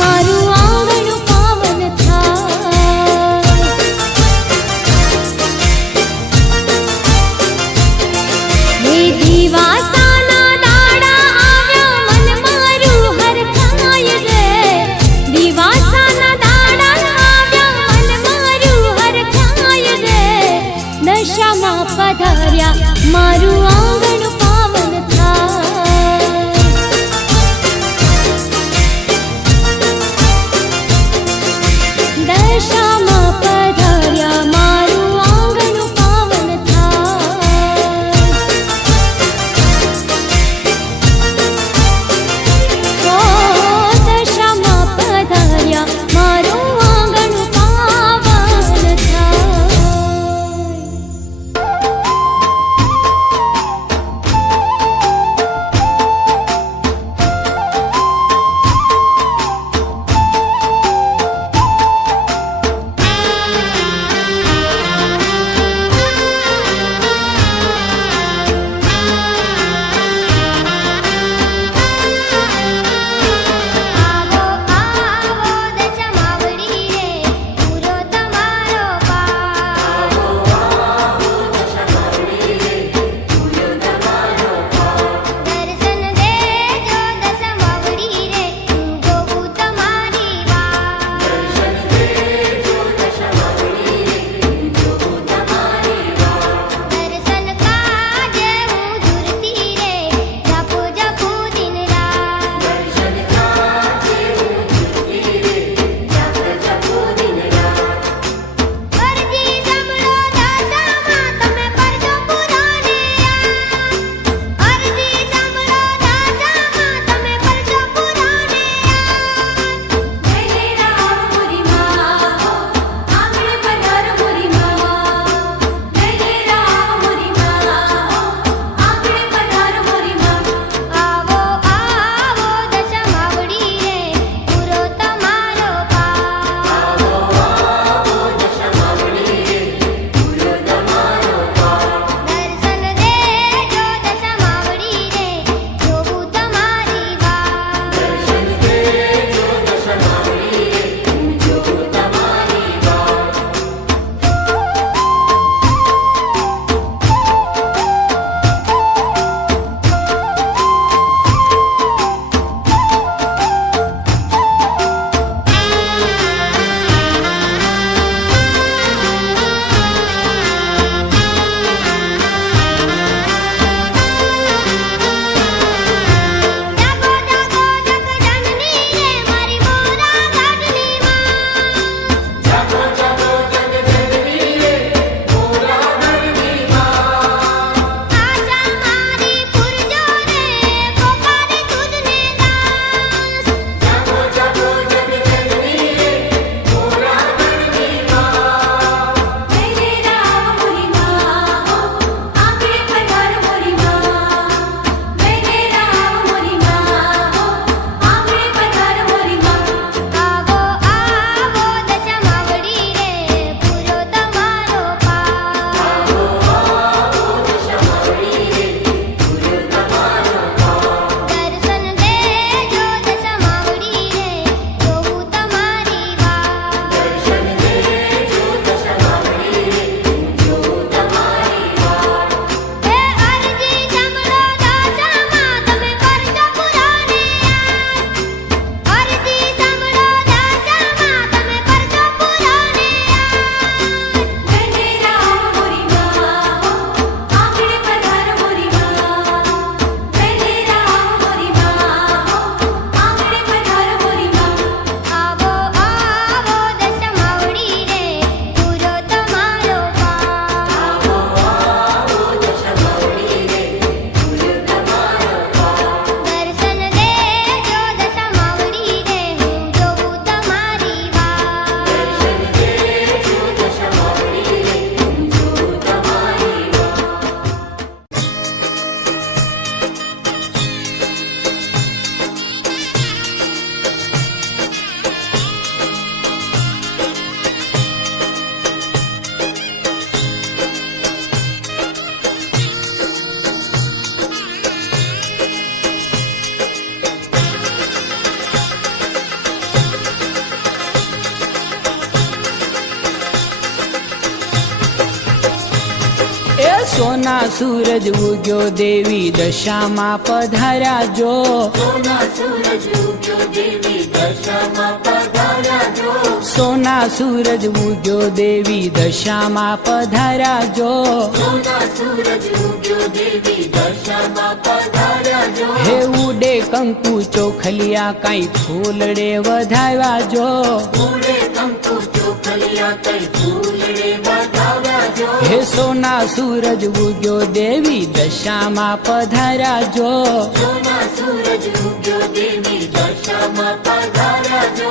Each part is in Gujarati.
મારું આંગણું પાવન થાય। હે દિવાસાના દાડા આવ્યા મન મારું હરખાય રે, દિવાસાના દાડા આવ્યા મન મારું હરખાય રે, દશામાં પધાર્યા મારું આંગણું પાવન થાય। સોના સૂરજ ઉગ્યો દેવી દશામાં પધાર્યા જો સોના સૂરજ ઉગ્યો દેવી દશામાં પધાર્યા જો સોના સૂરજ ઉગ્યો દેવી દશામાં પધાર્યા જો સોના સૂરજ ઉગ્યો દેવી દશામાં પધાર્યા જો હે ઉડે કંકુ ચોખલિયા કાંઈ ફૂલડે વધાવ્યા જો ઉડે કંકુ ચોખલિયા કઈ ફૂલડે વધાવ્યા જો હે સોના સૂરજ ઉગ્યો દેવી દશામાં પધાર્યા જો સોના સૂરજ ઉગ્યો દેવી દશામાં પધાર્યા જો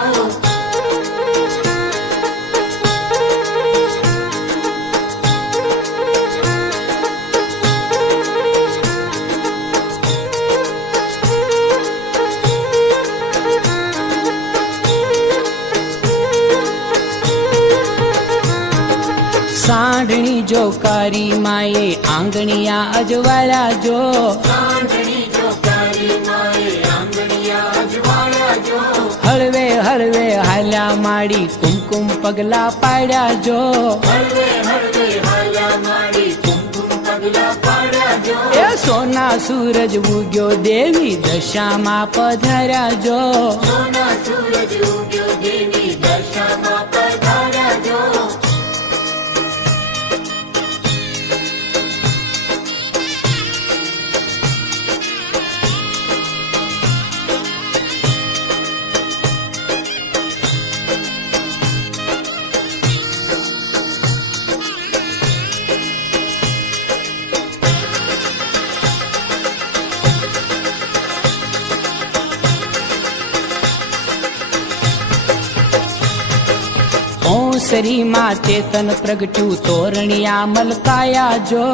સાંઢણી જો કારી માએ આંગણિયા અજવાળ્યા જો સાંઢણી જો કારી માએ આંગણિયા અજવાળ્યા જો હળવે હળવે હાલ્યા માડી કુમકુમ પગલા પાડ્યા જો હળવે હળવે હાલ્યા માડી કુમકુમ પગલા પાડ્યા જો એ સોના સૂરજ ઉગ્યો દેવી દશામાં પધાર્યા જો સોના સૂરજ ઉગ્યો દેવી દશામાં પધાર્યા જો ઓસરીમાં ચેતન પ્રગટ્યું તોરણિયા મલકાયા જો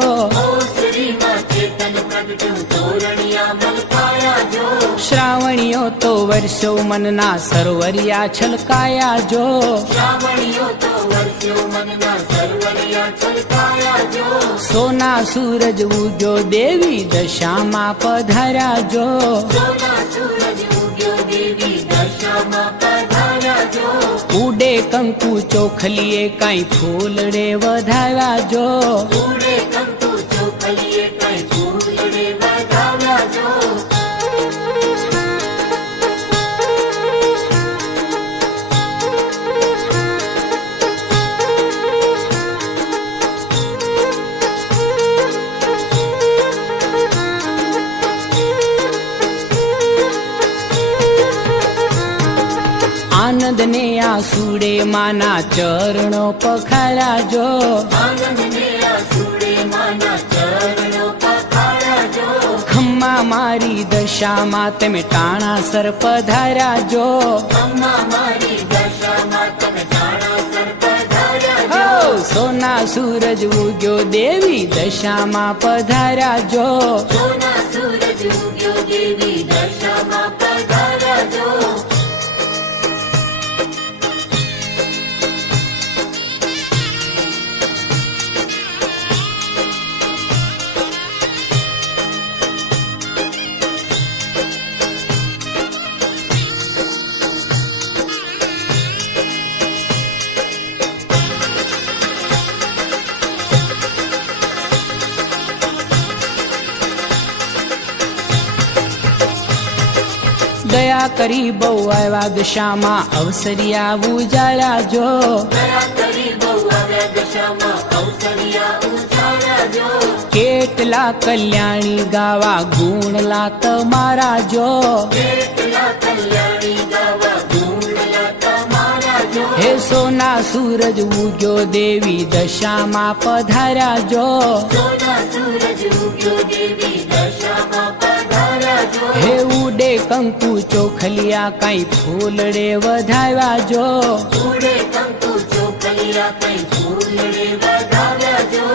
ઓસરીમાં ચેતન પ્રગટ્યું તોરણિયા મલકાયા જો શ્રાવણીઓ તો વર્ષો મનના સરોવરિયા છલકાયા જો શ્રાવણીઓ તો વર્ષો મનના સરોવરિયા છલકાયા જો સોના સૂરજ ઉગ્યો દેવી દશામાં પધાર્યા જો સોના સૂરજ ઉગ્યો દેવી દશામાં પધાર્યા જો ઉડે કંકુ ચોખલીએ કાંઈ ફૂલડે વધાવ્યા જો ઉડે કંકુ ચોખલીએ કઈ ફૂલડે વધાવ્યા જો આનંદ ને આસુડે માના ચરણો પખાળ્યા જો આનંદને આસુડે માના ચરણો પખાળ્યા જો ખમ્મા મારી દશામાં તમે ટાણા સર પધાર્યા જો અમ્મા મારી દશામાં તમે ટાણા સર પધાર્યા જો હો સોના સૂરજ ઉગ્યો દેવી દશામાં પધાર્યા જો સોના સૂરજ ઉગ્યો દેવી દશામાં પધાર્યા જો દયા કરી બહુ આવ્યા દશામાં અવસરિયા ઉજાળ્યા જો દયા કરી બહુ આવ્યા દશામાં અવસરિયા ઉજાળ્યા જો કેટલા કલ્યાણી ગાવા ગુણલા તમારા જો કેટલા કલ્યાણી ગાવા ગુણલા તમારા જો હે સોના સૂરજ ઉગ્યો દેવી દશામાં પધાર્યા જો સોના સૂરજ ઉગ્યો દેવી દશામાં પધાર્યા જો હે ઉડે કંકુ ચોખલિયા કાંઈ ફૂલડે વધાવ્યા જો ઉડે કંકુ ચોખલિયા કઈ ફૂલડે વધાવ્યા જો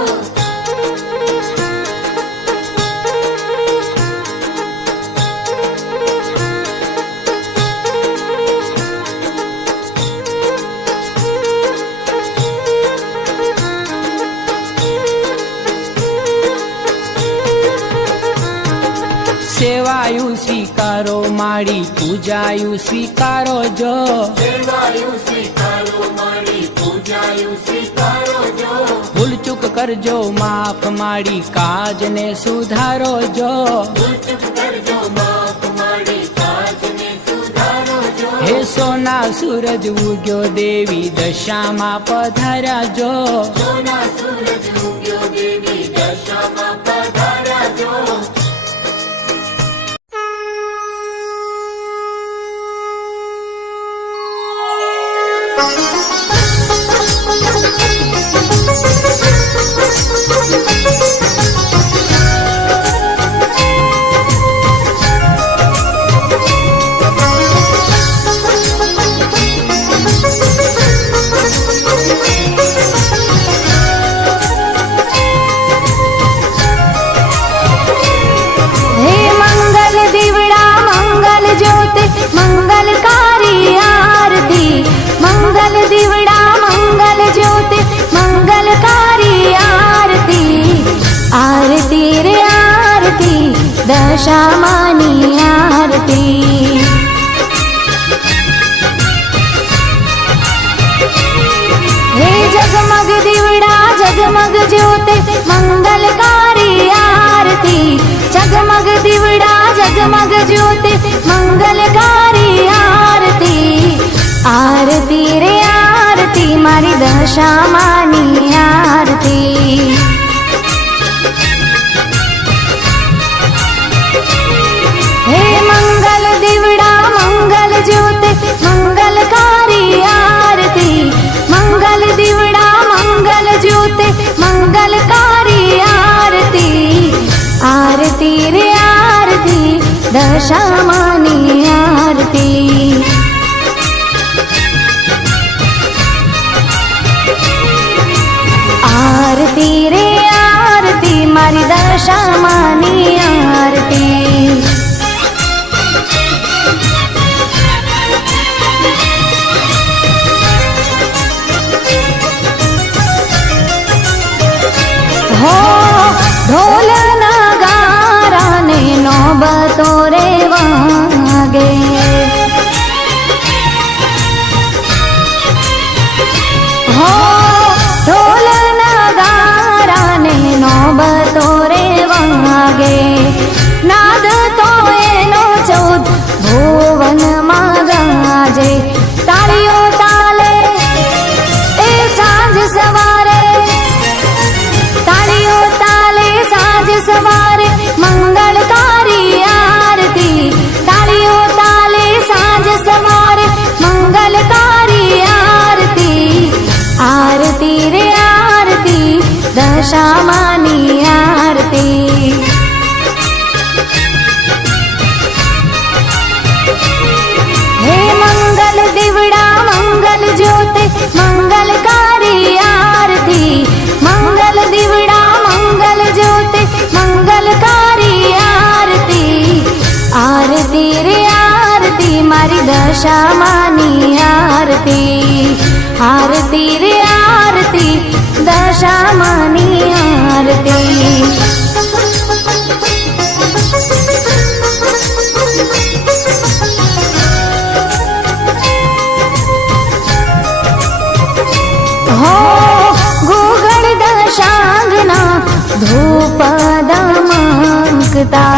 સેવાયું સ્વીકારો માડી પૂજાયું સ્વીકારો જો સેવાયું સ્વીકારો મારી પૂજાયું સ્વીકારો જો ભૂલ ચૂક કરજો માફ માડી કાજને સુધારો જો ભૂલ ચૂક કરજો માફ માડી કાજને સુધારો જો હે સોના સૂરજ ઉગ્યો દેવી દશામાં પધાર્યા જો સોના સૂરજ ઉગ્યો દેવી દશામાં પધાર્યા જો હે મંગલ દીવડા મંગલ જ્યોતિ મંગલકારી આરતી મંગલ દીવડા મંગલ જ્યોતિ મંગલકારી આરતી આરતી રે આરતી દશામાની આરતી હે જગમગ દીવડા જગમગ જ્યોતિ મંગલકારી આરતી જગમગ દીવડા જગમગ જ્યોતિ મંગલકારી આરતી આરતી રે આરતી મારી દશામાની આરતી હે મંગલ દીવડા મંગલ જ્યોતિ મંગલકારી આરતી મંગલ દીવડા મંગલ જ્યોતિ મંગલકારી આરતી આરતી રે આરતી દશામાની આરતી આરતી રે આરતી મારી દશામાની આરતી હો ઢોલ નગારા ને નોબતો રે વાગે હો ઢોલ નગારા ને નોબતો રે વાગે નાદ તો એનો 14 ભુવનમાં ગાજે તાળીઓ તાલે એ સાંજ સવારે તાળીઓ તાલે સાંજ સવારે મંગલકારી આરતી તાળીઓ તાલે સાંજ સવારે મંગલકારી આરતી આરતી રે આરતી દશામાની આરતી હે મંગલ દીવડા મંગલ જ્યોતિ મંગલકારી આરતી મંગલ દીવડા મંગલ જ્યોતિ મંગલકારી આરતી આરતી રે આરતી મારી દશામાની આરતી આરતી રે આરતી દશામાની આરતી હો ગુગળ દશાંગના ધૂપ દમકતા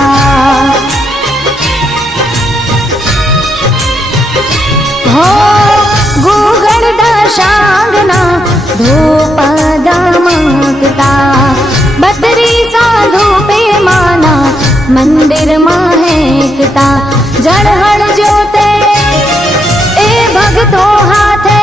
હો ગુગળ દશાંગના ધૂપ દમકતા 32 ધૂપે માના મંદિરમાં હેકતા જળહળ જોતે એ ભગતો હાથે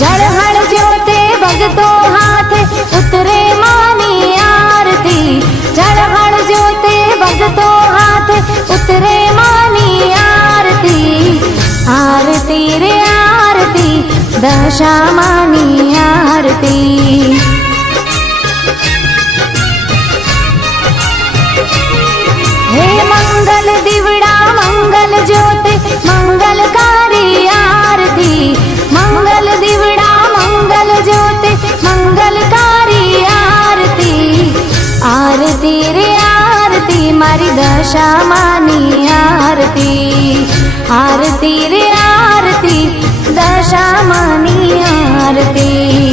જળહળ જ્યોતે ભગતો હાથે ઉતરે માની આરતી જળહળ જ્યોતે ભગતો હાથે ઉતરે માની આરતી આરતી રે આરતી દશામાની આરતી હે મંગલ દીવડા મંગલ જ્યોતિ મંગલકારી આરતી મંગલ દીવડા મંગલ જ્યોતિ મંગલકારી આરતી આરતી રે આરતી મારી દશામાની આરતી આરતી રે આરતી દશામાની આરતી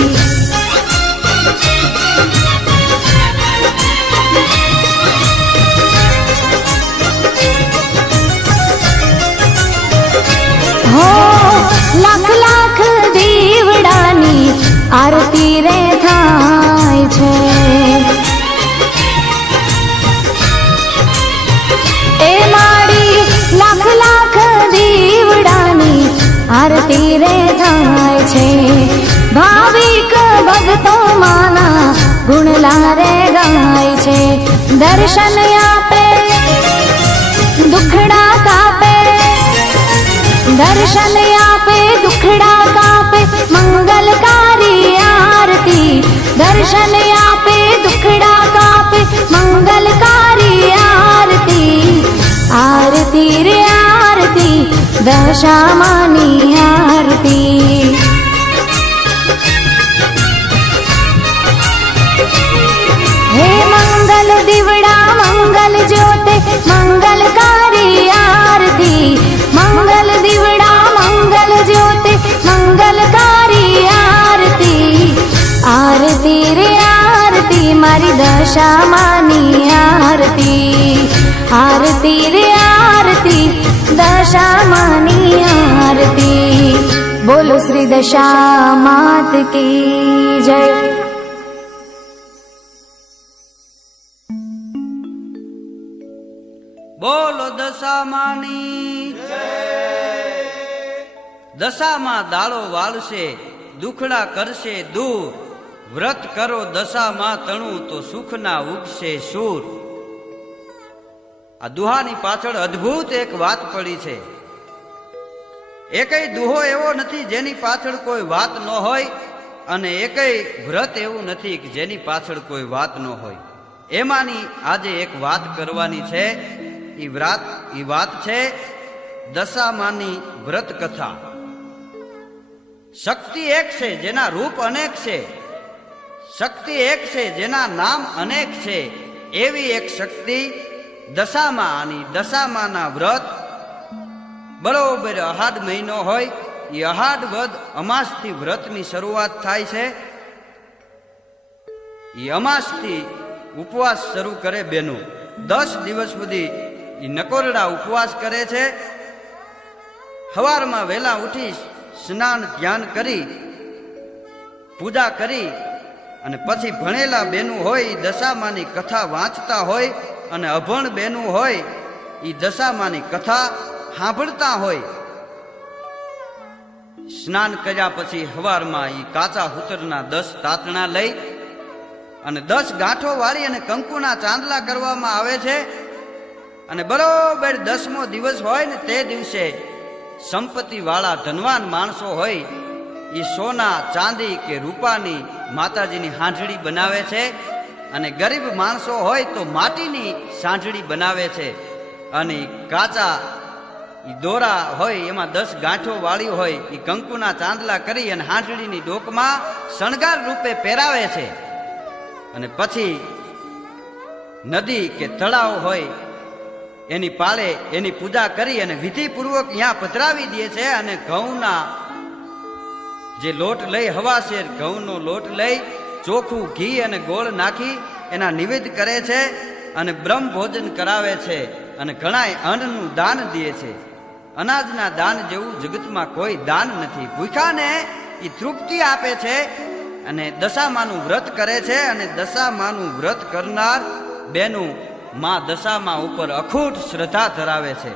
આરતી રે થાય છે. એ માડી લાખ લાખ દીવડાની આરતી રે થાય છે. ભાવિક ભક્તો માના ગુણલા રે ગાય છે. દર્શન આપે દુખડા કાપે, દર્શન આપે દુખડા કાપે, મંગલકારી આરતી. દર્શન આપે દુખડા કાપે, મંગલકારી આરતી. આરતી રે આરતી, દશામાની આરતી. હે મંગલ દીવડા મંગલ જ્યોતે, મંગલકારી આરતી. મંગલ દીવડા મંગલ જ્યોતે, મંગલકારી આરતી. આરતી રે આરતી, મારી દશામાની આરતી. આરતી રે આરતી, દશામાની આરતી. બોલો શ્રી દશા માત કી જય. બોલો દશામાની દશામાં દાળો વાળશે, દુખડા કરશે દૂર. વ્રત કરો દશામાં તણું તો સુખના ઉગશે સૂર. આ દુહાની પાછળ અદ્ભુત એક વાત પડી છે. એકેય દુહો એવો નથી જેની પાછળ કોઈ વાત ન હોય, અને એકેય વ્રત એવું નથી કે જેની પાછળ કોઈ વાત ન હોય. એમાંની આજે એક વાત કરવાની છે. ઈ વાત છે દશામાની વ્રત કથા. શક્તિ એક છે જેના રૂપ અનેક છે, શક્તિ એક છે જેના નામ અનેક છે. એવી એક શક્તિ દશામાં. અને દશામાના વ્રત બરોબર અહાડ મહિનો હોય, એ અહાડ વદ અમાસથી વ્રતની શરૂઆત થાય છે. એ અમાસથી ઉપવાસ શરૂ કરે બેનો. 10 દિવસ સુધી એ નકોરડા ઉપવાસ કરે છે. સવારમાં વહેલા ઉઠી સ્નાન ધ્યાન કરી પૂજા કરી અને પછી ભણેલા બેનું હોય એ દશામાની કથા વાંચતા હોય, અને અભણ બેનું હોય એ દશામાની કથા સાંભળતા હોય. સ્નાન કર્યા પછી સવારમાં એ કાચા હુતરના 10 તાતણા લઈ અને 10 ગાંઠો વાળી અને કંકુના ચાંદલા કરવામાં આવે છે. અને બરોબર 10મો દિવસ હોય ને તે દિવસે સંપત્તિ વાળા ધનવાન માણસો હોય એ સોના ચાંદી કે રૂપાની માતાજીની હાંજળી બનાવે છે, અને ગરીબ માણસો હોય તો માટીની સાંજળી બનાવે છે. અને કાચા દોરા હોય એમાં 10 ગાંઠો વાળી હોય એ કંકુના ચાંદલા કરી અને હાંજળીની ડોકમાં શણગાર રૂપે પહેરાવે છે. અને પછી નદી કે તળાવ હોય એની પાળે એની પૂજા કરી અને વિધિપૂર્વક અહીંયા પધરાવી દે છે. અને ઘઉંના જે લોટ લઈ, હવાશેર ઘઉંનો લોટ લઈ ચોખ્ખું ઘી અને ગોળ નાખી એના નિવેદ કરે છે, અને બ્રહ્મ ભોજન કરાવે છે. અને ઘણાય અન્નનું દાન દે છે. અનાજના દાન જેવું જગતમાં કોઈ દાન નથી. ભૂખ્યાને એ તૃપ્તિ આપે છે. અને દશામાનું વ્રત કરે છે. અને દશામાનું વ્રત કરનાર બેનું માં દશામાં ઉપર અખૂટ શ્રદ્ધા ધરાવે છે.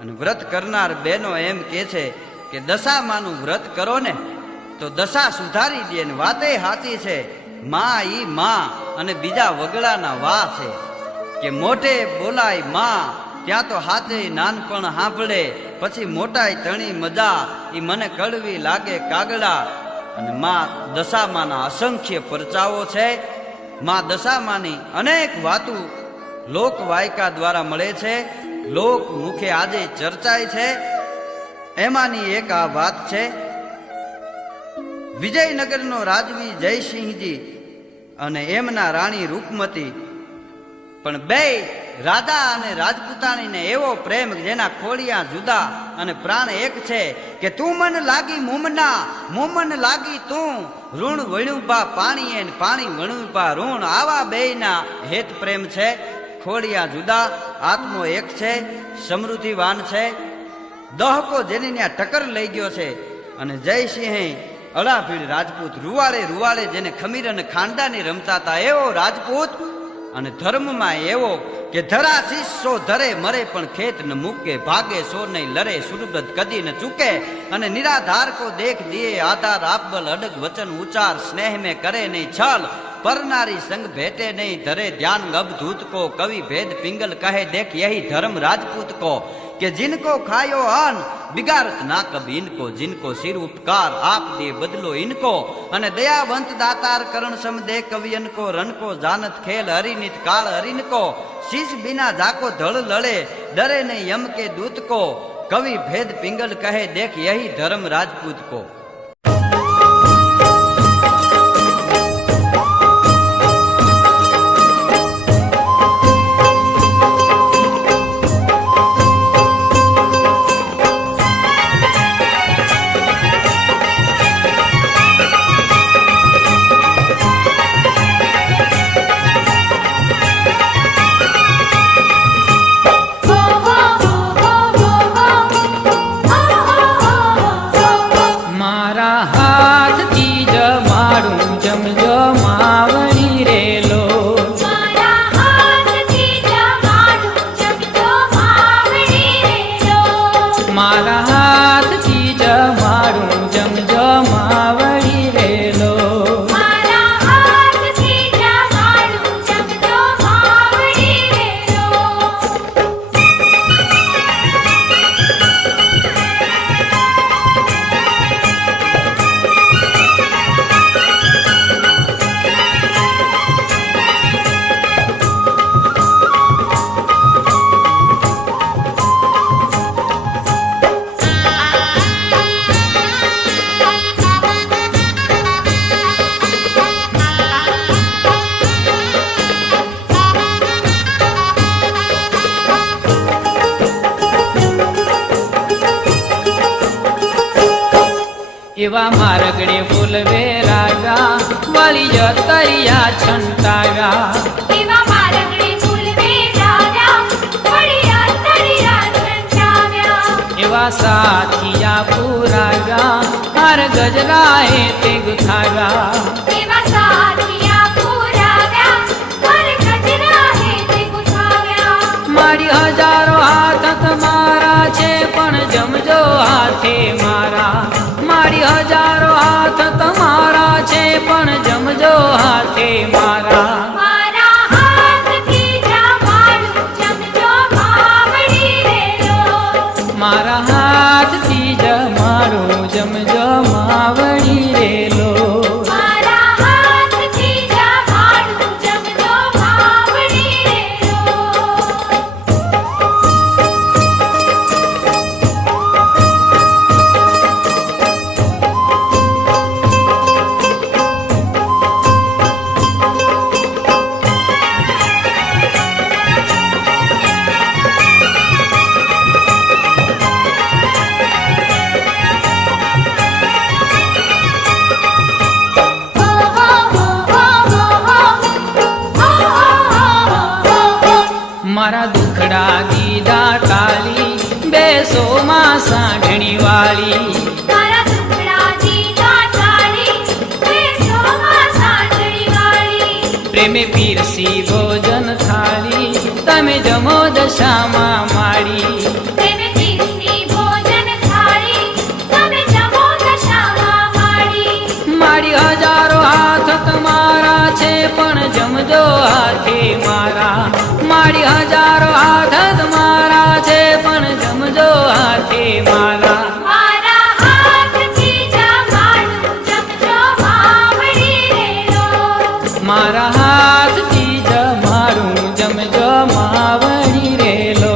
અને વ્રત કરનાર બેનો એમ કે છે કે દશામાનું વ્રત કરો ને તો દશા સુધારી દે. ને વાતે સાચી છે. માં ઈ માં અને બીજા વગડાના વા છે. કે મોઢે બોલાય માં ત્યાં તો હાથે નાનપણ સાંભળે, પછી મોટાઈ તણી મજા ઈ મને કડવી લાગે કાગડા. અને માં દશામાના અસંખ્ય પરચાઓ છે. માં દશામાની અનેક વાતો લોક વાયકા દ્વારા મળે છે, લોક મુખે આજે ચર્ચાય છે. એમાંની એક આ વાત છે. વિજયનગરનો રાજવી જયસિંહજી અને એમના રાણી રૂપમતી, પણ બે રાજા અને રાજપૂતાણીને એવો પ્રેમ જેના ખોડિયા જુદા અને પ્રાણ એક છે. કે તું મન લાગી મુમના, મુમન લાગી તું, ઋણ વણ્યું બા પાણીએ ને પાણી વણ્યું બા ઋણ. આવા બેયના હેત પ્રેમ છે. ખોડિયા જુદા, આત્મો એક છે, સમૃદ્ધિવાન છે. દહકો જેની ત્યાં ટક્કર લઈ ગયો છે. અને જયસિંહે અડાભીડ રાજપૂત, રૂવાળે રૂવાળે જેને ખમીર અને ખાંડાની રમતા હતા એવો રાજપૂત, અને ધર્મમાં એવો કે ધરા શીશો ધરે મરે પણ ખેત ન મૂકે, ભાગે સો નહીં લરે સુરબ્રત કદી ન ચૂકે, અને નિરાધાર કો દેખ દિયે આધાર આપબલ અડગ વચન ઉચાર, સ્નેહ में કરે નહીં છલ, પરનારી સંગ ભેટે નહીં ધરે ધ્યાન અબધૂત को, कवि भेद पिंगल कहे देख यही धर्म राजपूत को, કે जिनको खायो अन बिगाड़त ना कभी इनको, जिनको सिर उपकार आप दे बदलो इनको, અને દયાવંત દાતાર કરણ સમ દે કવિયન को, रन को जानत खेल हरिनित काल हरिन को, शीश बिना जाको धड़ लड़े डरे नहीं यम के दूत को, कवि भेद पिंगल कहे देख यही धर्म राजपूत को। એવા મારગડે ફૂલવે રાગા, વાળી જતરિયા છંટાવ્યા, એવા મારગડે ફૂલવે રાગા, વાળી જતરિયા છંટાવ્યા, એવા સાથિયા પુરાવ્યા, હાર ગજરાએ તે ગુથાવ્યા, એવા સાથિયા પુરાવ્યા, હાર ગજરાએ તે ગુથાવ્યા, મારી હજારો હાથ તમારા છે પણ જમજો હાથે મારા, મારી હજારો હાથ તમારા છે પણ જમજો હાથે મારા, મારા હાથથી જમાડું જમજો માવડી રેલો, મારા હાથથી જમાડું જમજો માવડી રેલો, મારા હાથથી જમાડું જમજો માવડી રેલો. મારા દુખડા દીધા ટાલી, બેસો માં સાંઢણી વાળી, મારા દુખડા દીધા ટાળી, બેસો માં સાંઢણી વાળી, પ્રેમે પીરસી ભોજન થાળી, તમે જમો દશામાં માડી, પ્રેમે પીરસી ભોજન થાળી, તમે જમો દશામાં માડી, મારી હજારો હાથ તમારા છે પણ જમજો હાથે મારા, મારી હજારો હાથ તમારા છે પણ જમજો હાથે મારા, મારા હાથથી જમાડું જમજો માવડી રેલો, મારા હાથથી જમાડું જમજો માવડી રેલો.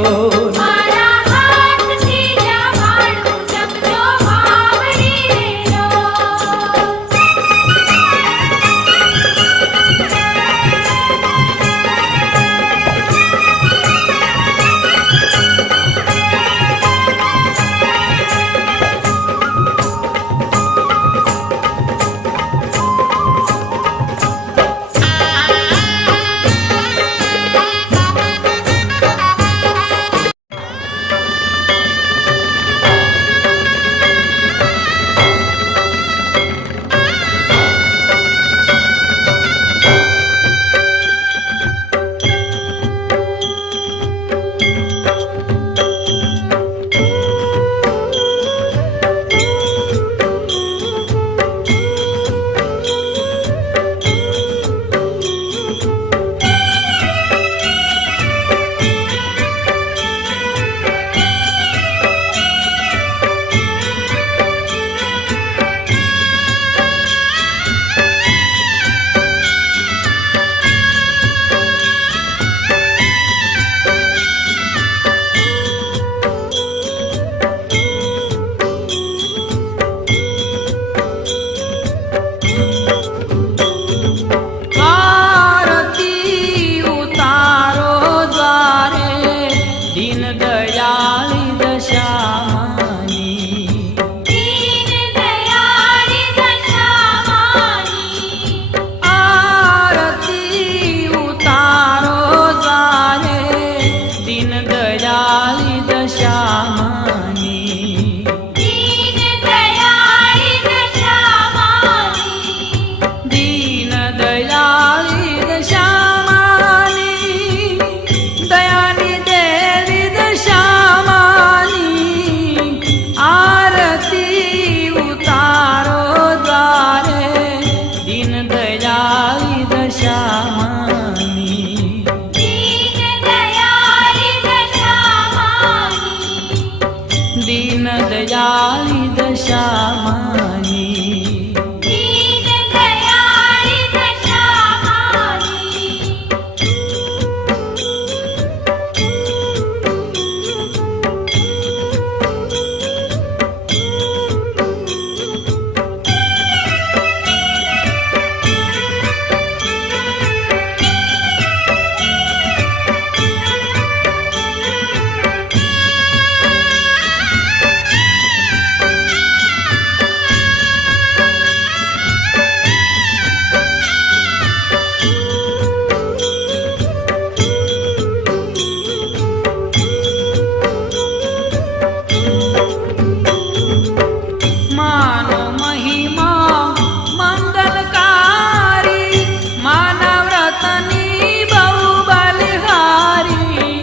દશામાની દીન દયાળી દશામાની માનો મહિમા મંગલકારી માનવ રતની બહુ બલિહારી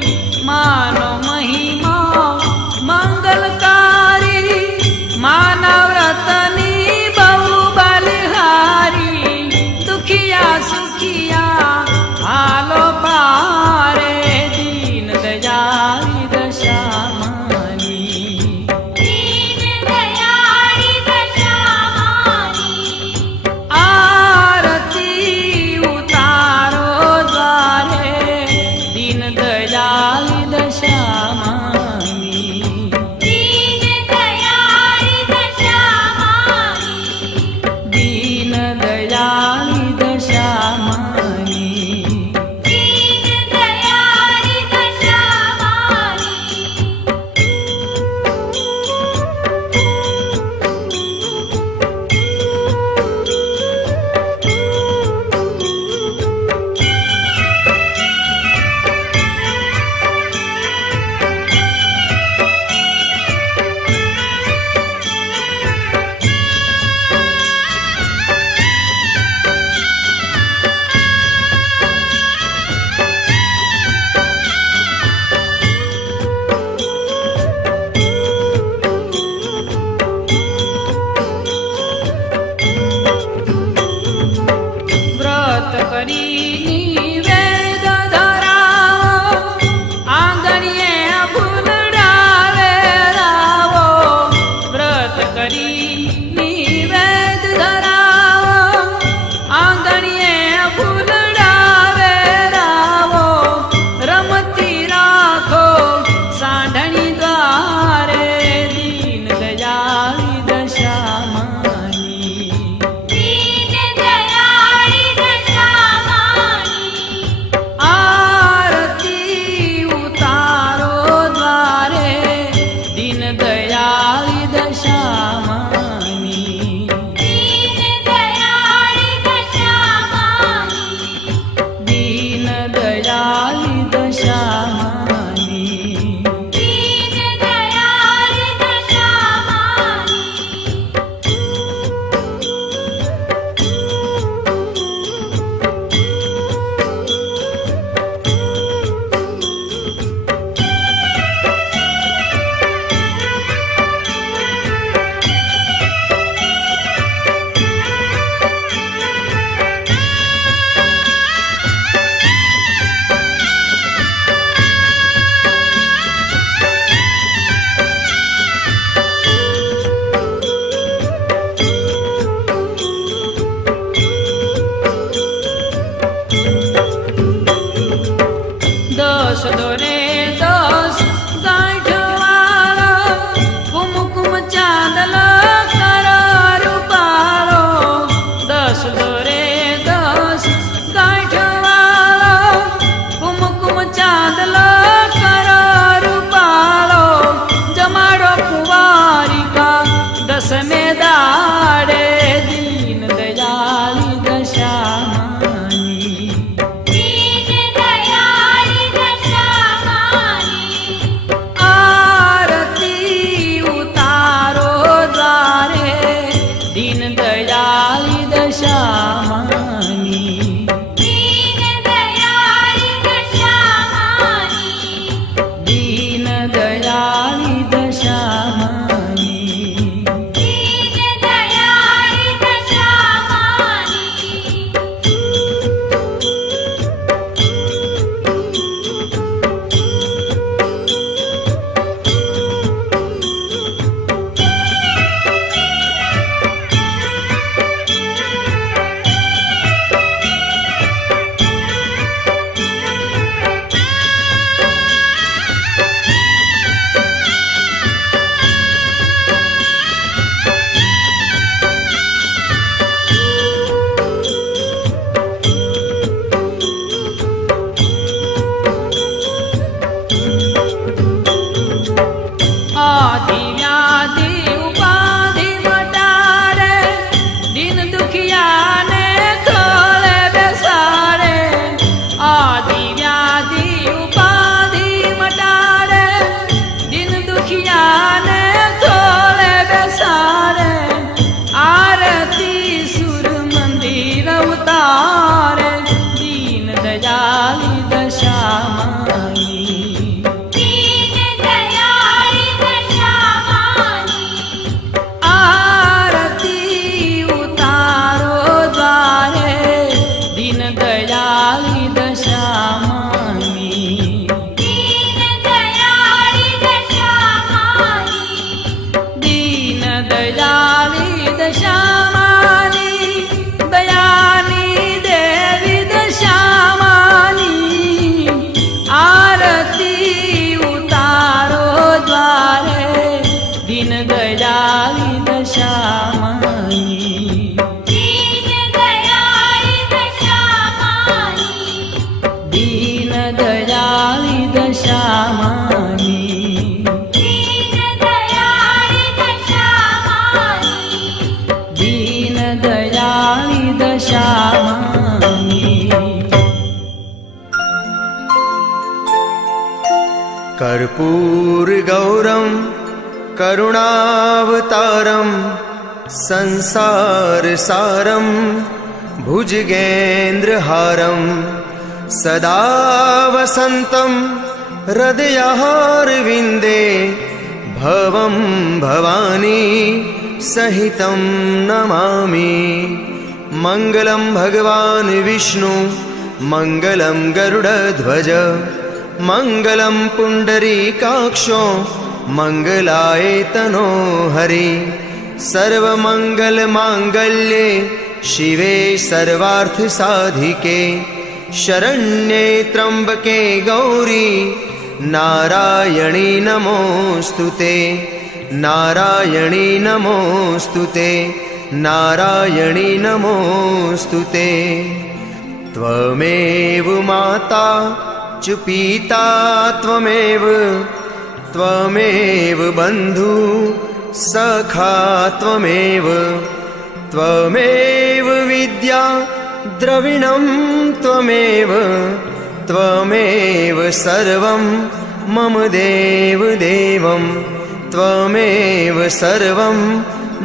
માનો મહિમા મંગલકારી માનવ રતની બહુ બલિહારી દુખિયા સુખિયા હાલો પારે દીન દયાળી દશામાની દીન દયાળી દશામાની આરતી ઉતારો દ્વારે દીન દયાળી દશામાની દીન દયાળી દશામાની દીન દયાળી દશામાની દીન દયાળી દશામાની વ્રત કરી વેદ ધરાવો આંગણીએ ફૂલડાવે રાવો વ્રત કરી વેદ ધરાવો આંગણીએ ફૂલડાવે રાવો રમતી રાખો સાંઢણી દ્વારે દીન દયાળી દશામાની દીન દયાળી દશામાની દશામાની દયાની દેવી દશામાની આરતી ઉતારો દ્વારે દીન દયાળી દશામાની દીન દયાળી દશામાની દીન દયાળી દશામાની દીન દયાળી દશામાની દીન દયાળી દશામાની कर्पूरगौरं करुणावतारं संसारसारं भुजगेन्द्रहारं सदा वसन्तं हृदयारविन्दे भवं भवानी सहितं नमामि मङ्गलं भगवान् विष्णु मङ्गलं गरुडध्वज मङ्गलं पुण्डरीकाक्षो मङ्गलाय तनो हरि सर्वमङ्गलमाङ्गल्ये शिवे सर्वार्थसाधिके शरण्ये त्र्यम्बके गौरी नारायणी नमोऽस्तु ते नारायणी नमोऽस्तु ते नारायणी नमोऽस्तु ते त्वमेव माता च पिता त्वमेव बन्धु सखा त्वमेव विद्या द्रविणं त्वमेव सर्वं मम देवं त्वमेव सर्वं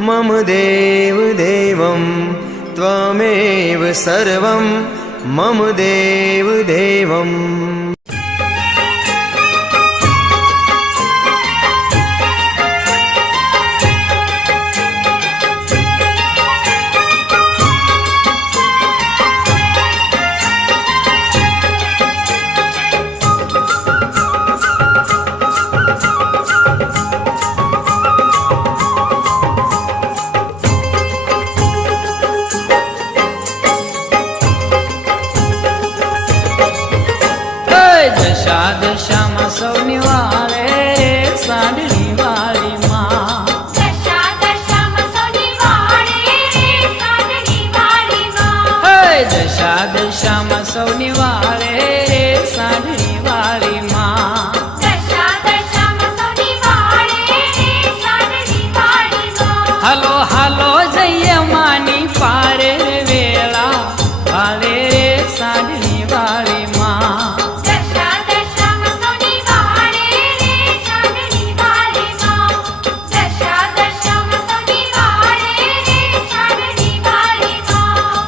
मम देवं त्वमेव सर्वं मम देवम् દશામાં સૌની વાળે સાંડણી વાળી માં દશા દશામાં સૌની વાળે સાંડણી વાળી માં દશામાં સૌની વાળે સાંડણી વાળી માં દશા દશામાં સૌની વાળે સાંડણી વાળી માં હાલો હાલો જઈએ માની પારે વેળા વાળે સાંડણી વાળી માં દશા દશામાં સૌની વાળે સાંડણી વાળી માં દશા દશામાં સૌની વાળે સાંડણી વાળી માં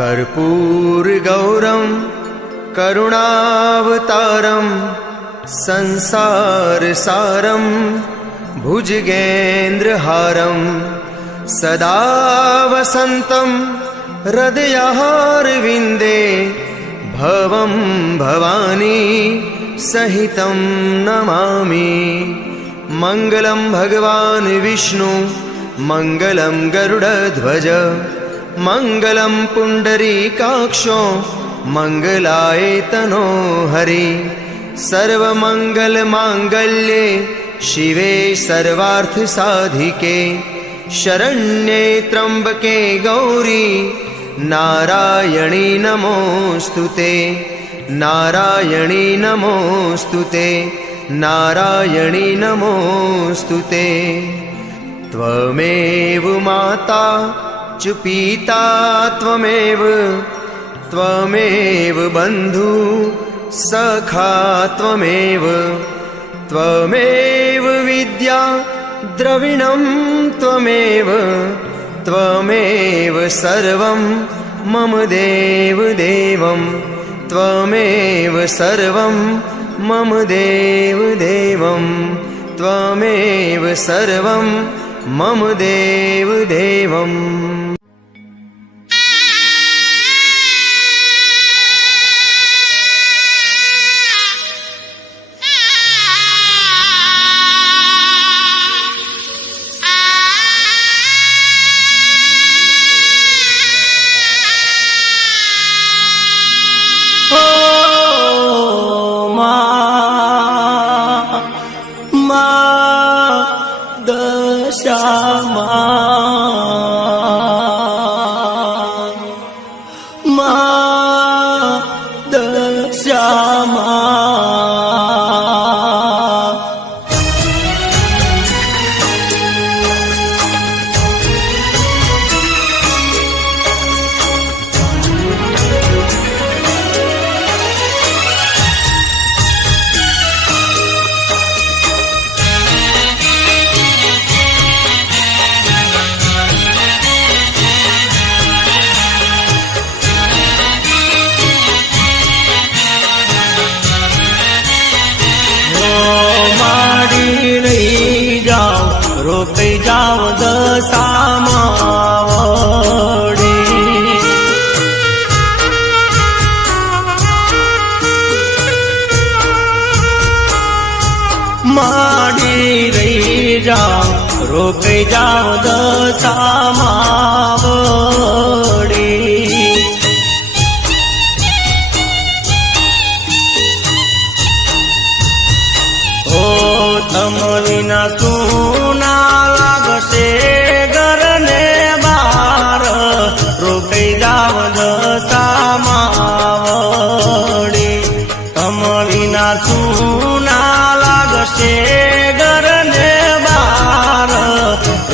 कर्पूरगौरं करुणावतारं संसारसारं भुजगेन्द्रहारं सदा वसन्तं हृदयारविन्दे भवं भवानी सहितं नमामि। मङ्गलं भगवान् विष्णु मङ्गलं गरुडध्वज मङ्गलं पुण्डरीकाक्षो मङ्गलायतनो हरि। सर्वमङ्गलमाङ्गल्ये शिवे सर्वार्थसाधिके शरण्ये त्र्यम्बके गौरी नारायणी नमोऽस्तुते नारायणी नमोऽस्तुते नारायणी नमोऽस्तुते। त्वमेव माता च पिता त्वमेव त्वमेव बन्धु सखा त्वमेव त्वमेव विद्या द्रविणं त्वमेव त्वमेव सर्वं मम देवदेवं त्वमेव सर्वं मम देवदेवं त्वमेव सर्वं मम देवदेवम्। રોકાઈ જાવ દશામાં વળી માડી રહી જાવ રોકાઈ જાવ દશામાં વળી ઓ તમ વિના સુના લાગશે ઘરને બાર રોકાઈ જાવ દશામાં વળી તમ વિના સુના લાગશે ઘરને બાર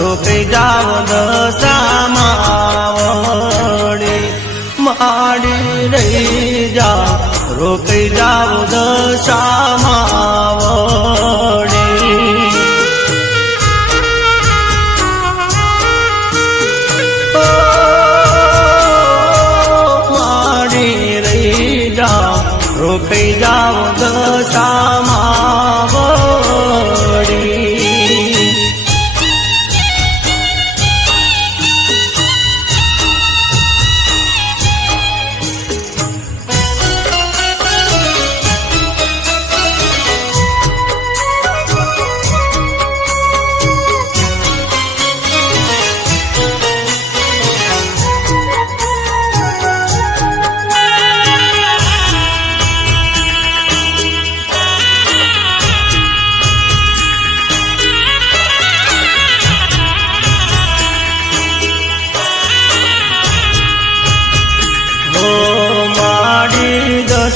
રોકાઈ જાવ દશામાં વળી માડી રહી જાવ રોકાઈ જાવ દશામાં વળી માડી રહી જાવ રોકાઈ જાવ દશામાં વળી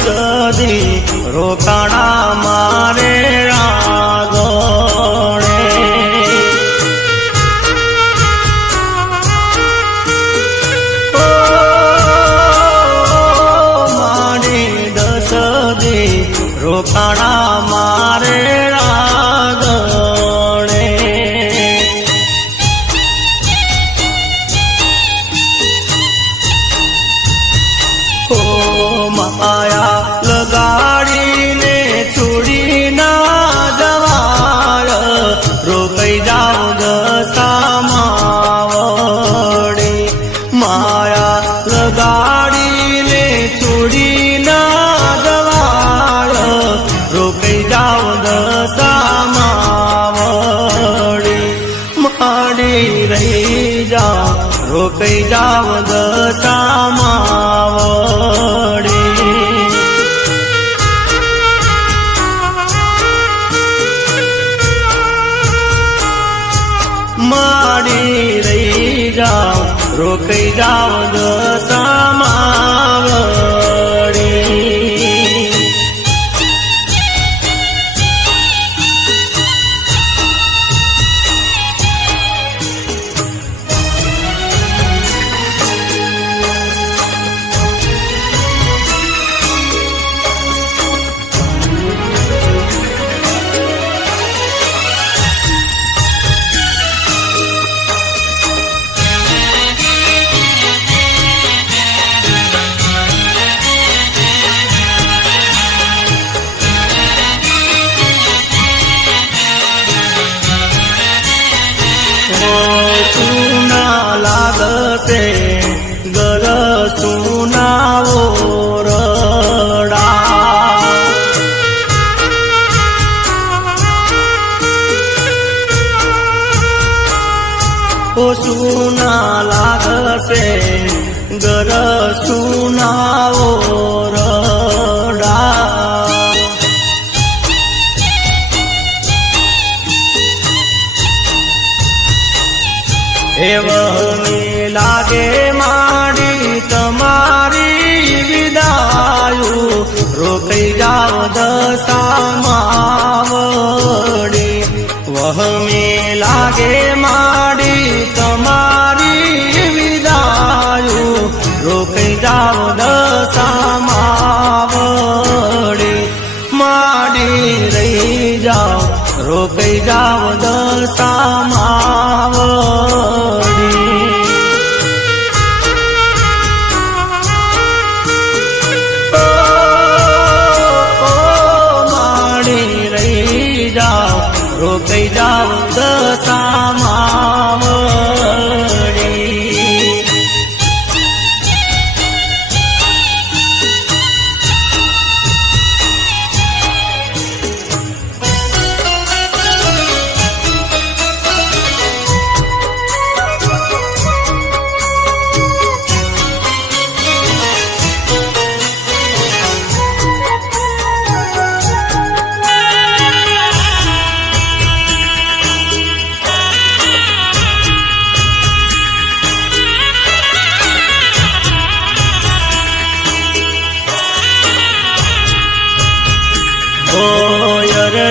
સદી રોકાણા મારે રાગોણે મારી દસદી રોકાણા મારે રાગોણે ઓ માયા લગાડીને છોડી ના જવાય, રોકાઈ જાવ દશામાં વડે. માયા લગાડીને છોડી ના જવાય, રોકાઈ જાવ દશામાં વડે. માડી રહી જા રોકાઈ જાવ દશામાં વડે. માડી રહી જાવ રોકાઈ જાવ દશામાં વડે. સુના લાગશે ગર સુનાવો રડા. ઓ સુના લાગશે ગર સુનાવો રડા. એવને લાગે માડી તમારી વિદાયું, રોકાઈ જાવ દશામાં વડે. વહમે લાગે માડી તમારી વિદાયું, રોકાઈ જાવ દશામાં વડે. માડી રહી જાવ રોકાઈ જાવ દશામાં વડે. માડી રહી જાવ રોકાઈ જાવ દશામાં વડે.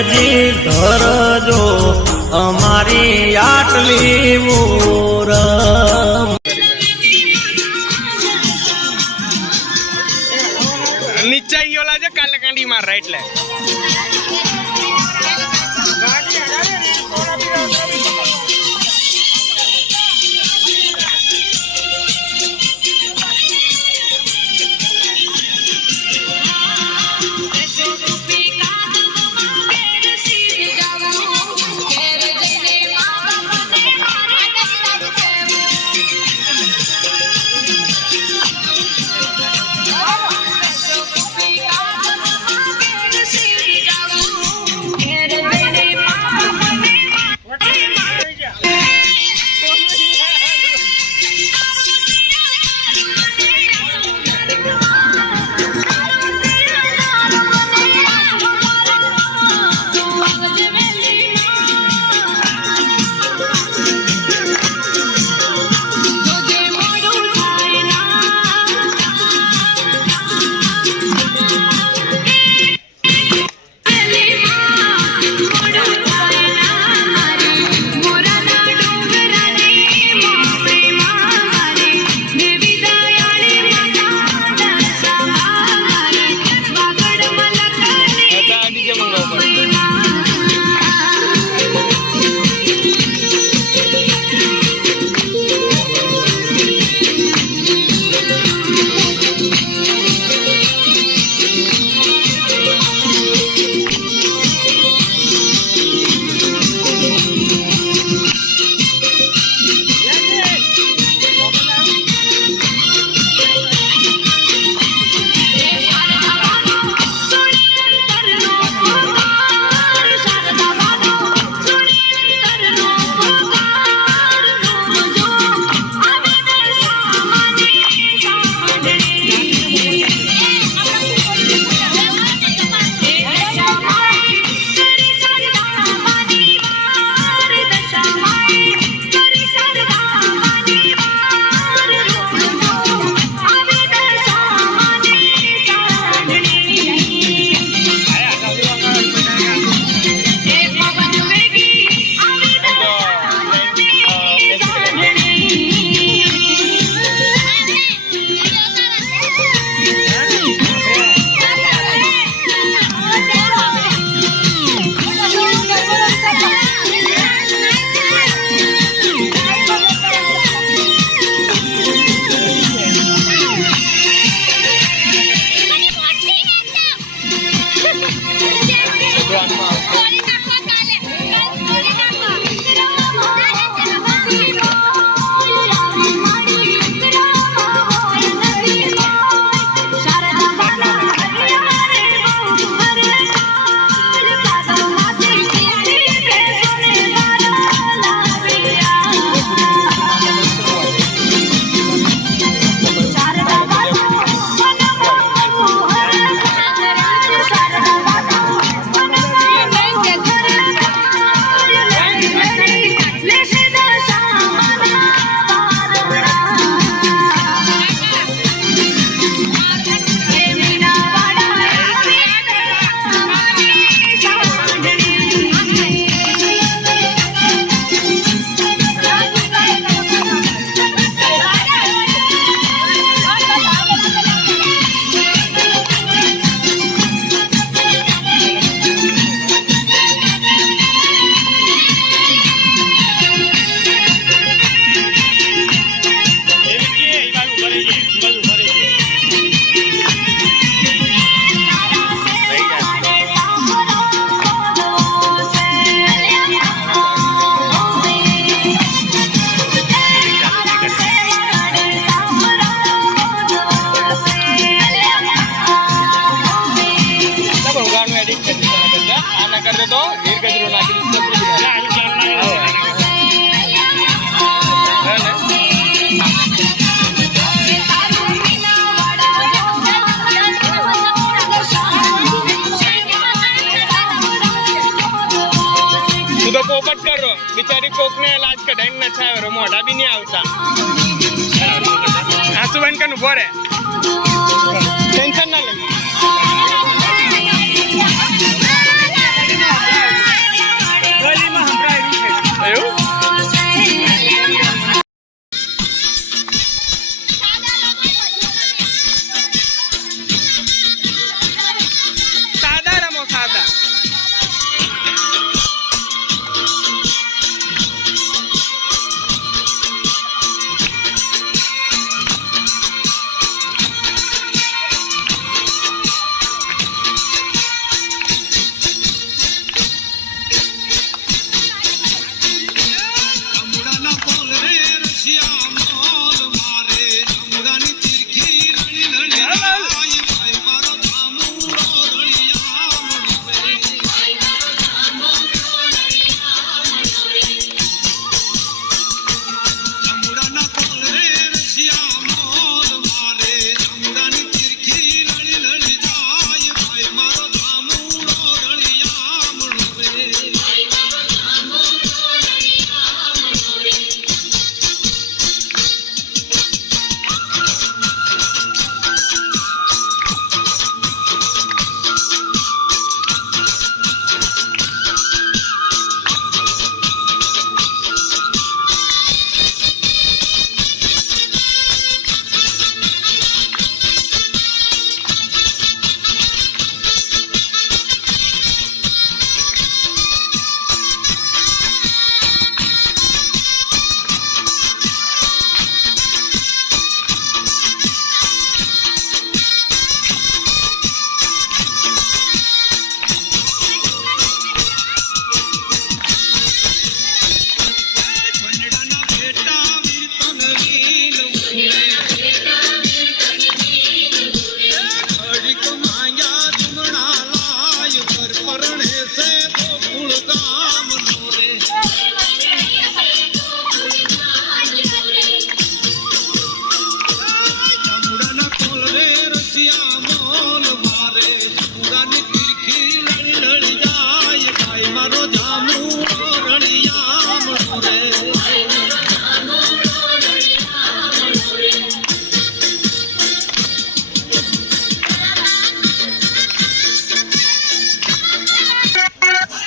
અરજી કરજો અમારી આટલી મોરમ. નીચે ગયો છે કાલે કાંડી માર એટલે બિચારી કોક ને લાજ કઢાઈને નચાવે મોઢા બી નહીં આવતા આંસુ બંધ કરીને ઉભો રે ટેન્શન ના લે એવું સાદા રમો સાદા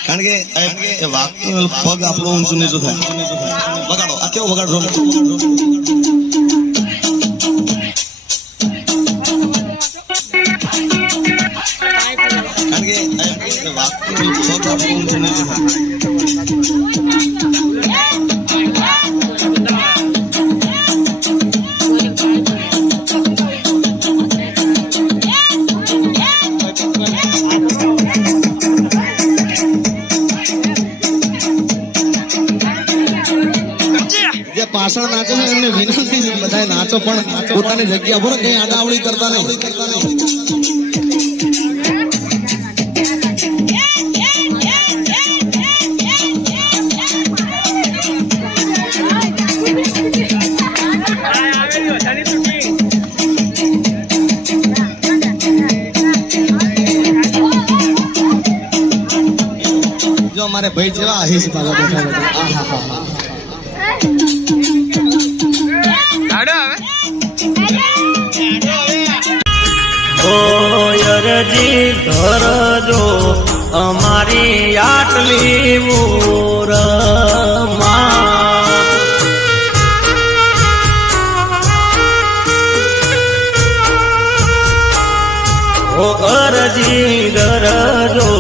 કારણ કે પગ આપણો ઊંચું નીચું થાય વગાડો આ કેવો વગાડો કારણ કે પગ આપણો ઊંચું નીચું થાય પાછળ નાચો ને એમને વિનંતી છે બધા નાચો પણ પોતાની જગ્યા પર કઈ આડાવડી કરતા નહીં જો અમારે ભાઈ જેવા આહીશ પાછા બેઠા બેઠા આહા અરજી ધરજો અમારી આટલી મોરમાં અરજી ધરજો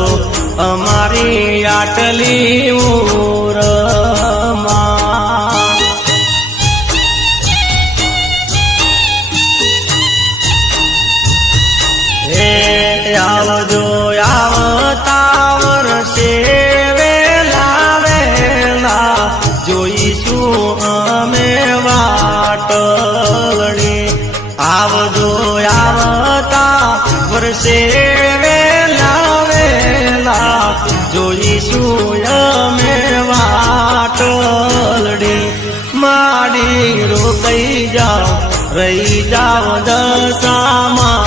અમારી આટલી મોરમાં આવજો આવતા વર્ષે વેલા વેલા જોઈશું અમે વાટડી આવજો આવતા વર્ષે વેલા વેલા જોઈશું અમે વાટડી માડી રોકાઈ જાઓ રહી જાઓ દશામાં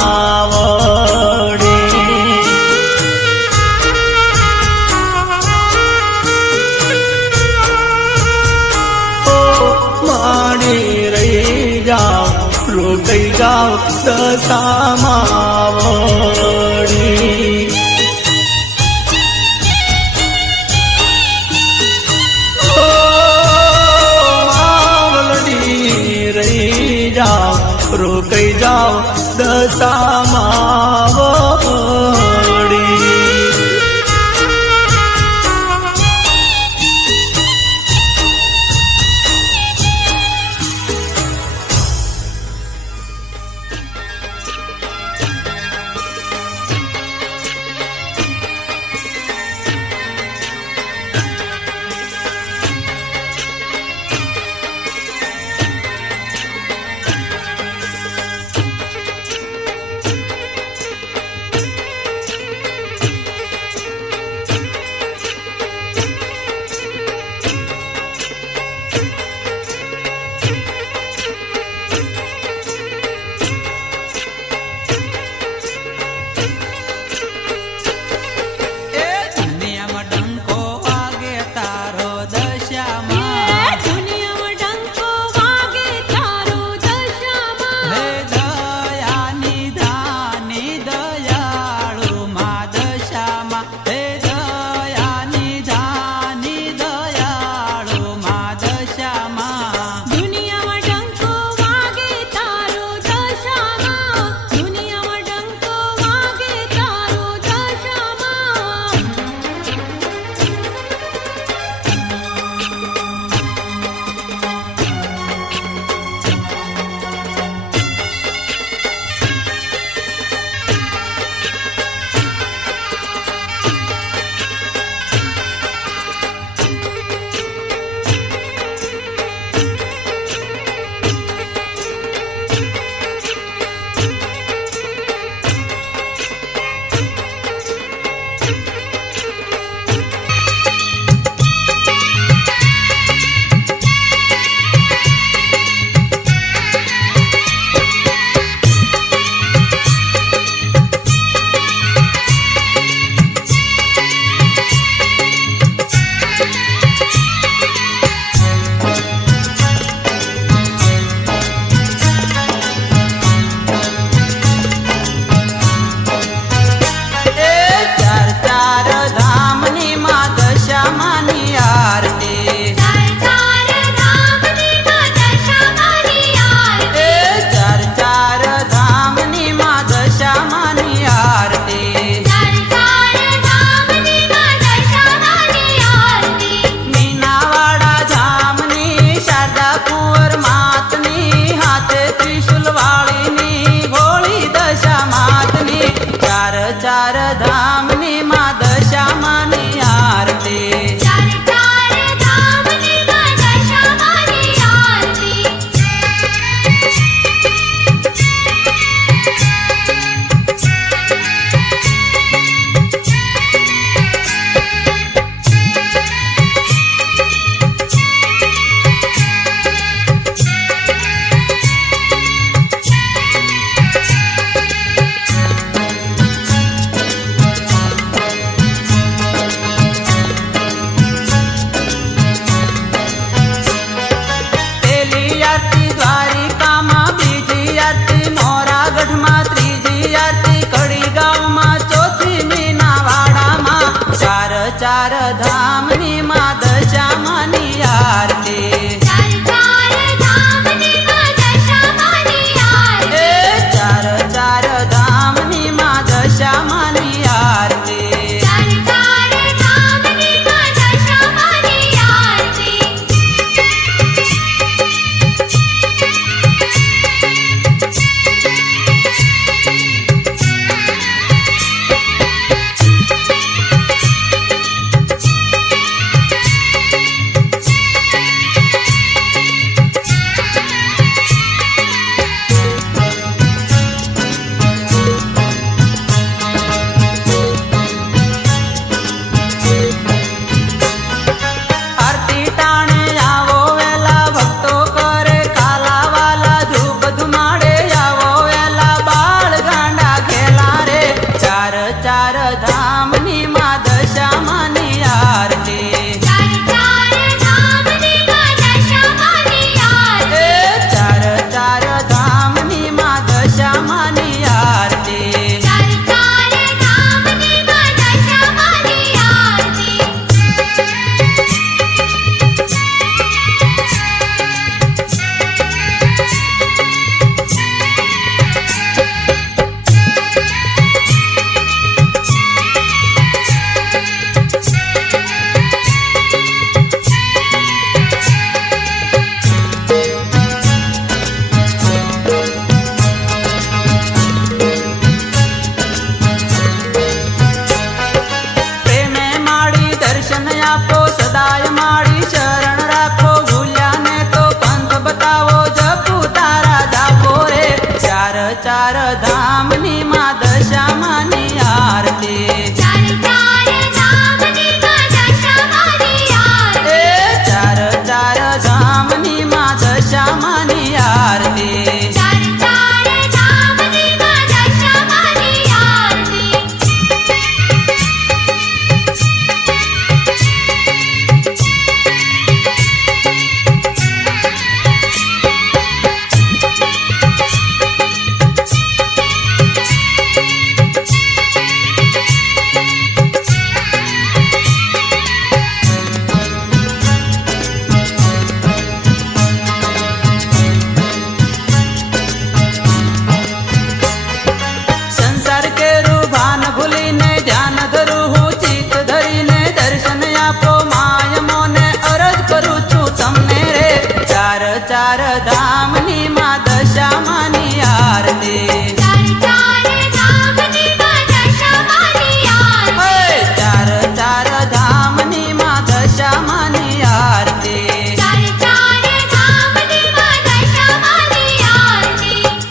રોકાઈ જાઓ દશામાં વળી રહી જાઓ રોકાઈ જાઓ દશામાં વળી ચાર ધામની માં દશામાની આરતી ચાર ચાર ધામની માં દશામાની આરતી એ ચાર ચાર ધામની માં દશામાની આરતી ચાર ચાર ધામની માં દશામાની આરતી સંસાર કેરું ભાન ભૂલીને ધ્યાન ધરું હું ચિત્ત ધરીને દર્શન આપો માય મોને અરજ કરું છું તમને રે ચાર ચાર ધામની માં દશામાની આરતી ચાર ચાર ધામની માં દશામાની આરતી હે ચાર ચાર ધામની માં દશામાની આરતી ચાર ચાર ધામની માં દશામાની આરતી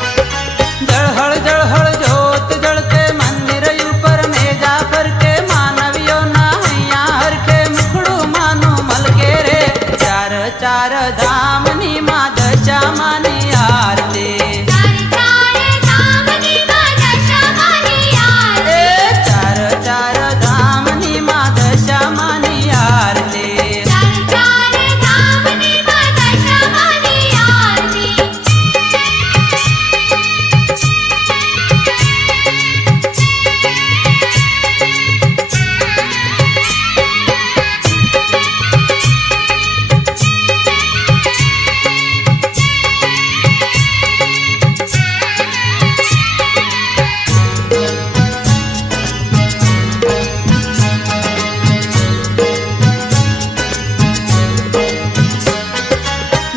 જળહળ જળહળ જ્યોત જળકે મંદિર ઉપર મેજા ફરકે માનવીઓના હૈયા હરખે મુખડું માનું મલકે રે ચાર ચાર ધામની માં દશામાની આરતી ચાર ચાર ધામની માં દશામાની આરતી એ ચાર ચાર ધામની માં દશામાની આરતી ચાર ચાર ધામની માં દશામાની આરતી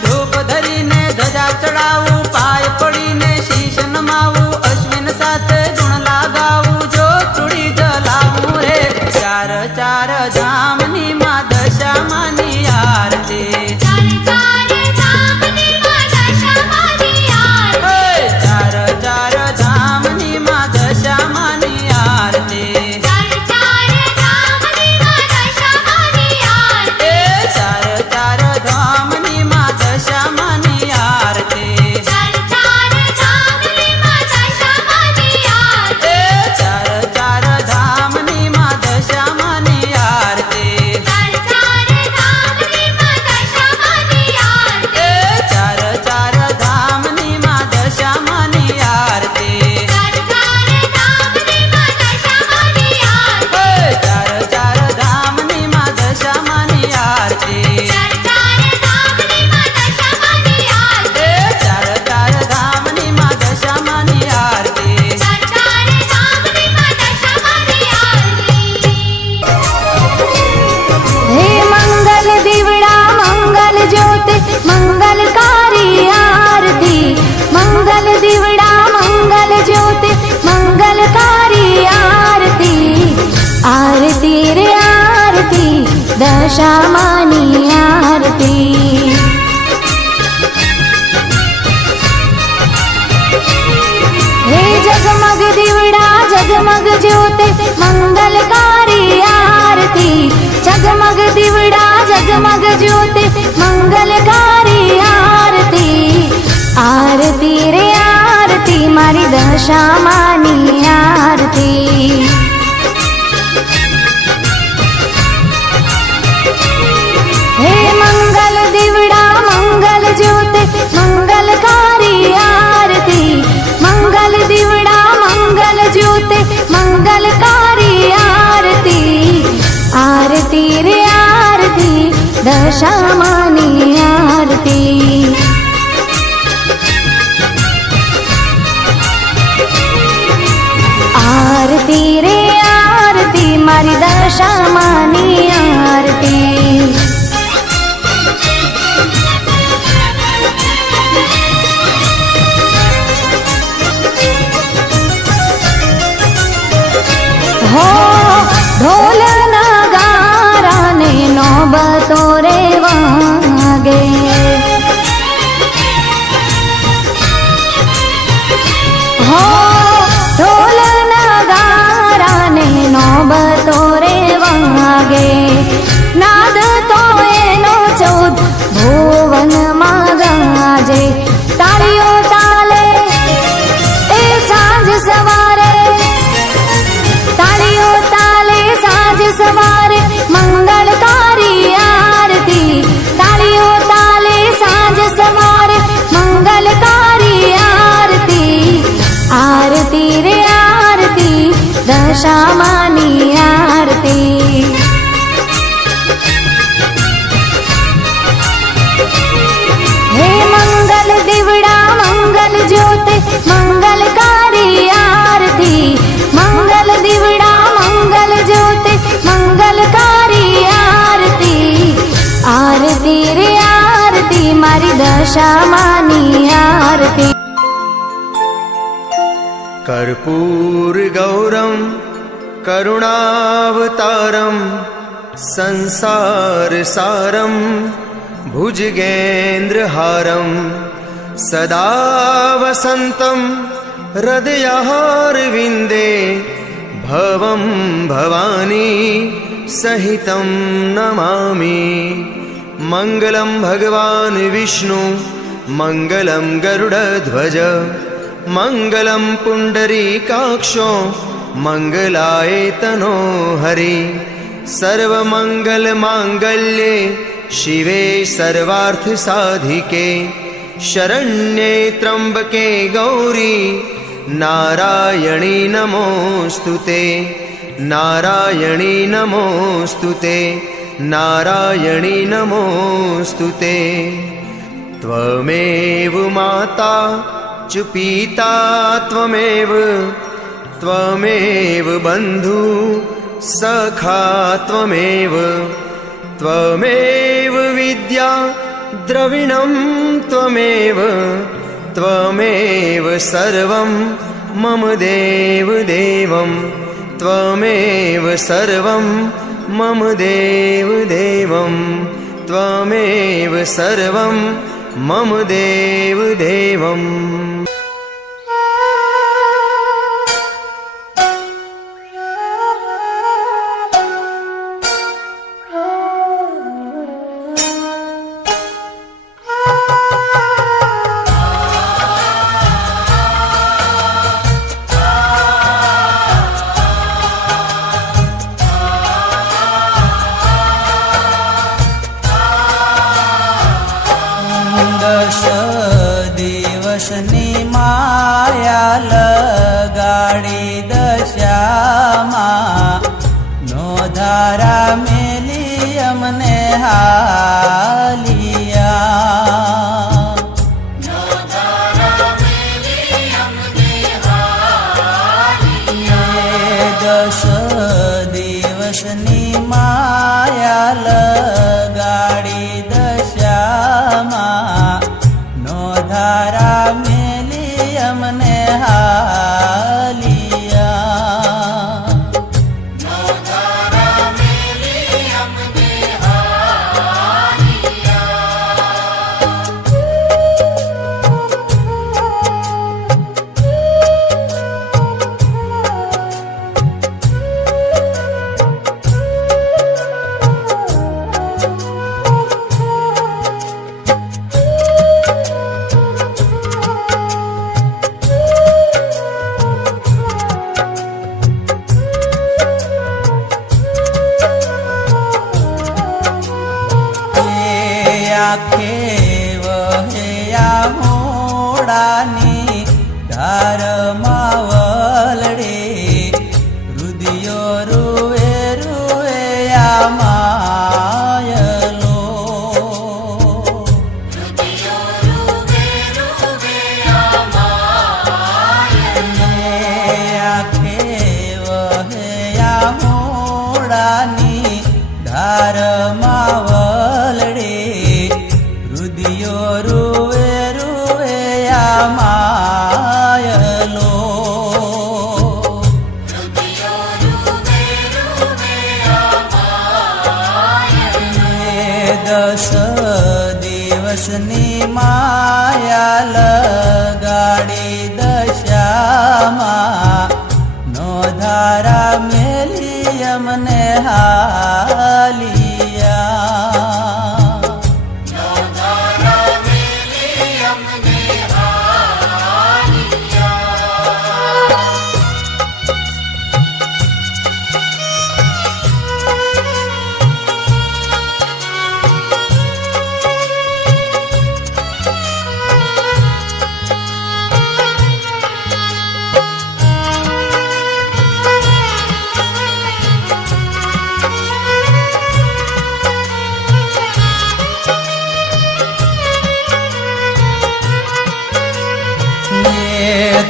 ધૂપ ધરીને ધજા ચડાવું પાય પડીને શીશ નમાવું અશ્વિન સાથે ગુણ લાગાવું જો ચૂડી જલાવું રે ચાર ચાર ધામની માં દશામાની આરતી ચાર ચાર ધામની માં દશામાની આરતી હે ચાર ચાર ધામની માં દશામાની આરતી ચાર ચાર ધામની માં દશામાની આરતી એ ચાર ચાર ધામની માં દશામાની આરતી ચાર ચાર ધામની માં દશામાની આરતી એ ચાર ચાર ધામની માં દશામાની આરતી ચાર ચાર ધામની માં દશામાની આરતી એ ચાર ચાર ધામની માં દશામાની આરતી ચાર ચાર ધામની માં દશામાની આરતી હે ચાર ચાર ધામની માં દશામાની આરતી ચાર ચાર ધામની માં દશામાની આરતી એ ચાર ચાર ધામની માં દશામાની આરતી ચાર ચાર ધામની માં દશામાની આરતી હે મંગલ દીવડા મંગલ જ્યોત મંગલકારી આરતી મંગલ દીવડા મંગલ જ્યોત મંગલકારી આરતી આરતી રે આરતી દશામાની આરતી હે જગમગ દીવડા જગમગ જ્યોત મંગલકારી આરતી જગમગ દીવડા જગમગ જ્યોત મંગલકારી આરતી આરતી રે આરતી મારી દશામાની આરતી હે મંગલ દીવડા મંગલ જ્યોત મંગલકારી આરતી મંગલ દીવડા મંગલ જ્યોત મંગલકારી આરતી આરતી રે આરતી દશામાની આરતી આરતી ઢોલ નગારાને નોબતો રે વાગે. હો ઢોલ નગારાને નોબતો રે વાગે. નાદ તો એનો 14 ભુવનમાં ગાજે. તાળીઓ તાલે એ સાંજ સવારે, તાળીઓ તાલે સાંજ સવારે મંગળકારી આરતી. તાળીઓ તાલે સાંજ સવારે મંગલકારી આરતી. આરતી રે આરતી દશામાની આરતી. હે મંગલ દીવડા મંગલ જ્યોતે મંગલકારી આરતી. મંગલ દીવડા મંગલ જ્યોતે મંગલકારી આરતી. આરતી રે આરતી મારી દશામાની આરતી. कर्पूर गौरम करुणावतारम संसार सारम भुजगेन्द्रहारम सदा वसंतम हृदयारविन्दे भवं भवानी सहितं नमामि. मंगलम भगवान विष्णु मंगलम गरुड़ध्वज मंगलम पुंडरीकाक्षो मंगलायतनो हरि. सर्वमंगल मांगल्ये शिवे सर्वार्थ साधिके शरण्ये त्र्यंबके गौरी नारायणी नमोस्तुते. नारायणी नमोस्तुते. नारायणी नमोस्तुते. त्वमेव माता च पिता त्वमेव. त्वमेव बन्धु सखा त्वमेव. त्वमेव विद्या द्रविणं त्वमेव. त्वमेव सर्वं मम देव देवं. त्वमेव सर्वं मम देव देवं. त्वमेव सर्वं मम देव देवम्. દિવસની માયા લગાડી દશામાં નો ધારા મેલી અમને હાલિયા. દસ દિવસની માયા લગાડી દશામાં નો ધારા મેલી અમને હાલિયા. આંખે વહ્યા મોડાની ધારમાં વલડે રુદિયો રૂએ રૂએ આ માયલો. આંખે વહ્યા મોડાની ધારમાં વલડે દિવસની માયા લગાડી દશામાં નો ધારા મેલી અમને હાલિયા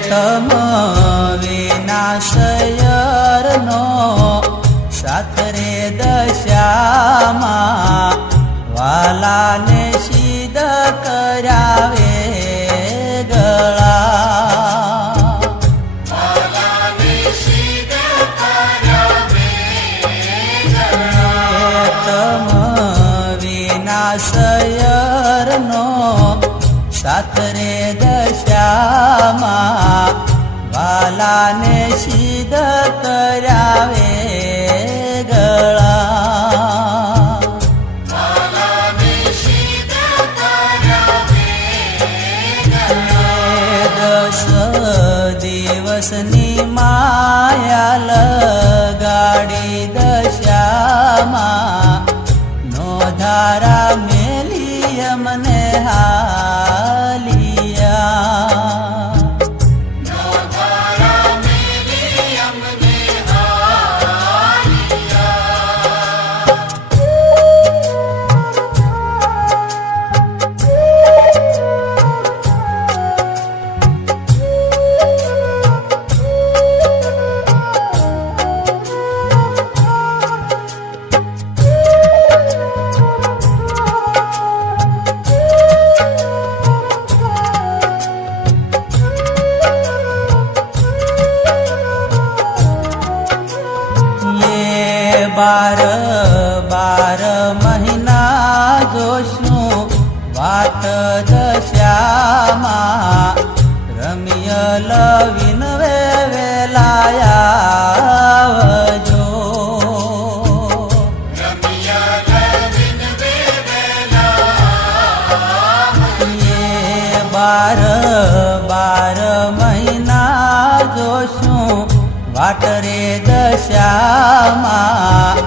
તમ વિનાશયરનો સાતરે દશામાં વાલાને સિદ્ધ કરાવે ગળા તમ વિનાશયરનો સાતરે દશામાં વાલાને સિદ્ધ કરાવે ગળા દસ દિવસની માયા લગાડી દશામાં નો ધારા મેલી અમને હાલિયા બાર બાર મહિના જોશું વાત દશામાં રમ્ય લવિન વેલાયાવજો બાર બાર મહિના જોશું વાટ રે દશામાં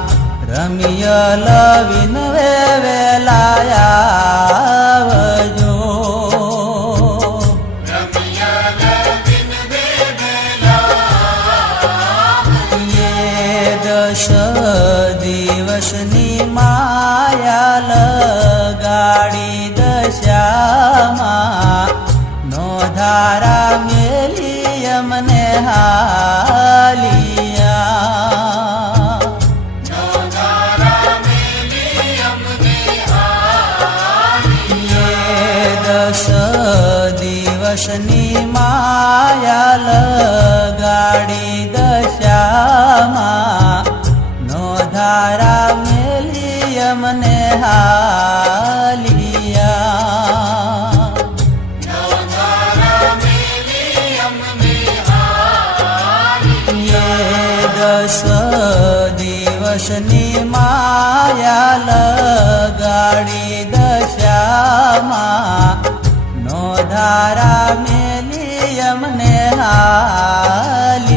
રમ્ય લવિન વેલાયાવજો દસ દિવસની માયા લગાડી દશામાં નો ધારા મેલી અમને હાલિયા દસ દિવસની માયા લગાડી દશામાં નો ધારા મેલી અમને હાલિયા દસ દિવસની માયા લગાડી દશામાં નો ધારા મેલી અમને હાલિયા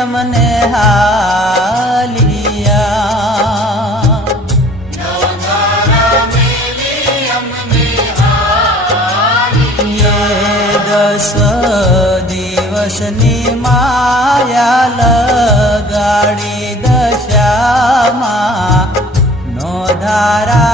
અમને હાલિયા દસ દિવસની માયા લગાડી દશામાં નો ધારા